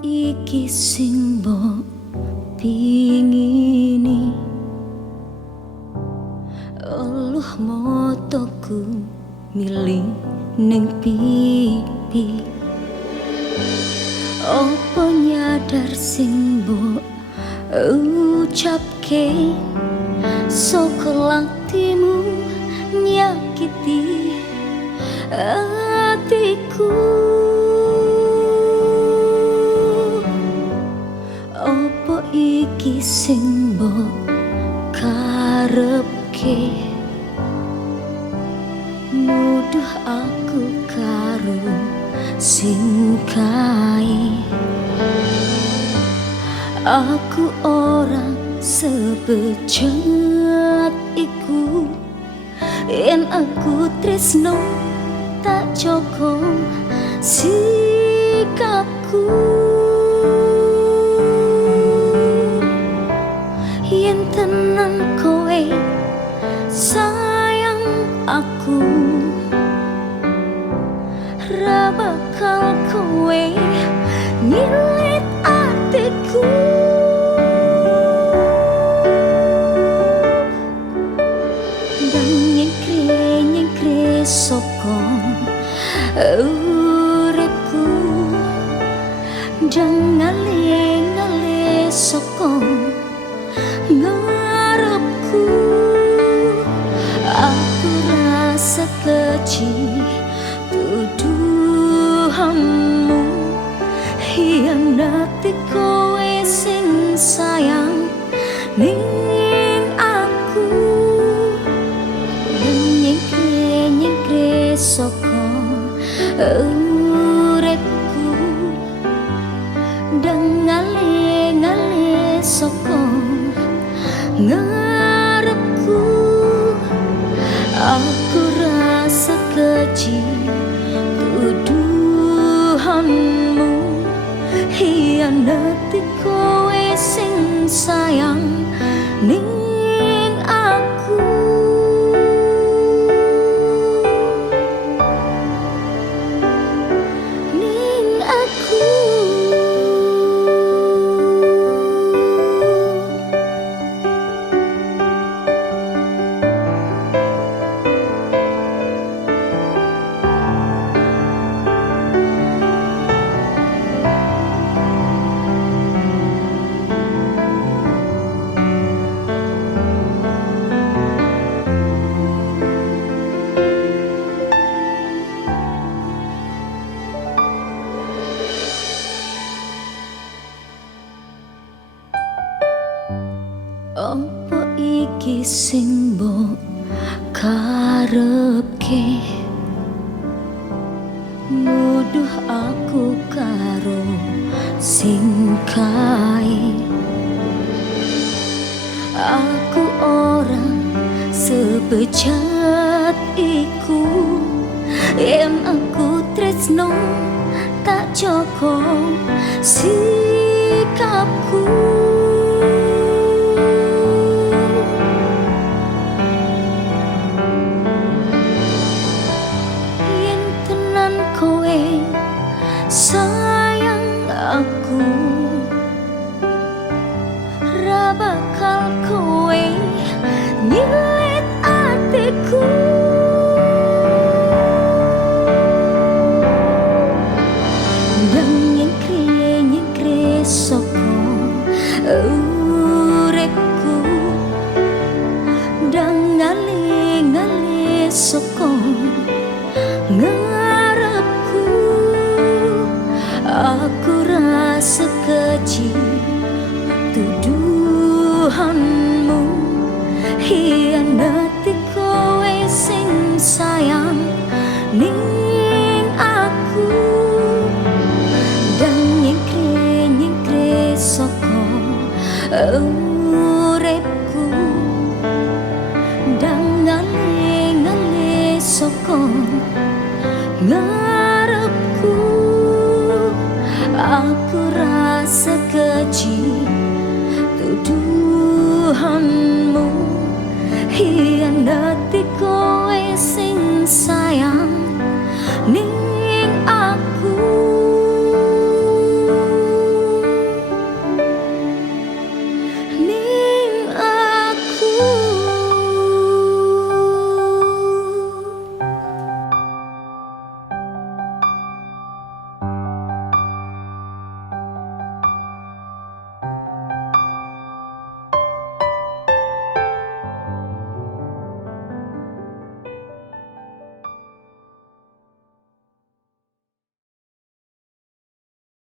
iki sing mbok pingini, eluh motoku milih ning pipi. Apa nyadar sing mbok ucapke saka latimu nyakiti hatiku. Apa iki sing mbok karepke nuduh aku karo sing kae. Aku orang sebejat iku, yen aku tresno tak joko sikapku. Yen tenan kowe sayang aku, ra bakal kowe nyilet atiku. Dan nyengkre soko uripku, jangan ngale soko ngarepku. Aku rasa keji tuduhanmu, hianati kowe sing sayang ning aku. Nyengkre soko uripku, dan ngale soko ngarepku. Aku rasa keji tuduhanmu, hianati kowe sing sayang ning aku. Ning aku. Apa iki sing mbok karepke nuduh aku karo sing kae. Aku orang sebejat iku, yen aku tresno tak joko sikapku. Sayang aku, ra bakal kowe nyilet atiku. Dan nyengkre soko uripku, dan ngale soko ngarepku. Aku rasa keji tuduhanmu, hianati kowe sing sayang ning aku. Dan nyengkre soko uripku, dan ngale soko ngarepku. Aku rasa keji tuduhanmu, hianati